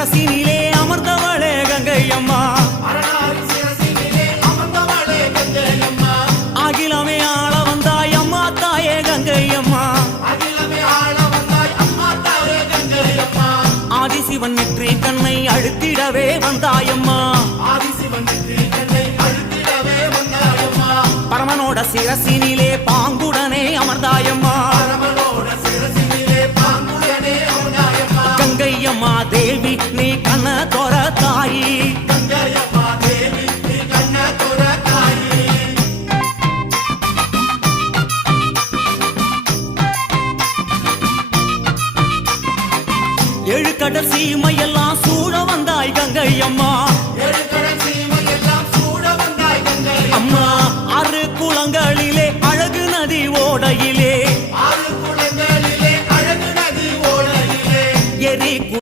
சிரசினிலே அமர்ந்தவளே கங்கை அம்மா அகிலமே ஆள வந்தாய் அம்மா தாயே கங்கை அம்மா ஆதிசிவன் நெற்றி கண்ணை அழுத்திடவே வந்தாயம்மா பரமனோட சிரசினிலே பாங்குடனே அமர்ந்தாயம்மா கங்கையம்மா தேவி நீ கண்ண தோர தாயி ஏழு கடல் சீமையெல்லாம் சூழ வந்தாய் கங்கையம்மா அம்மா ஆறு குளங்களிலே அழகு நதி ஓடையிலே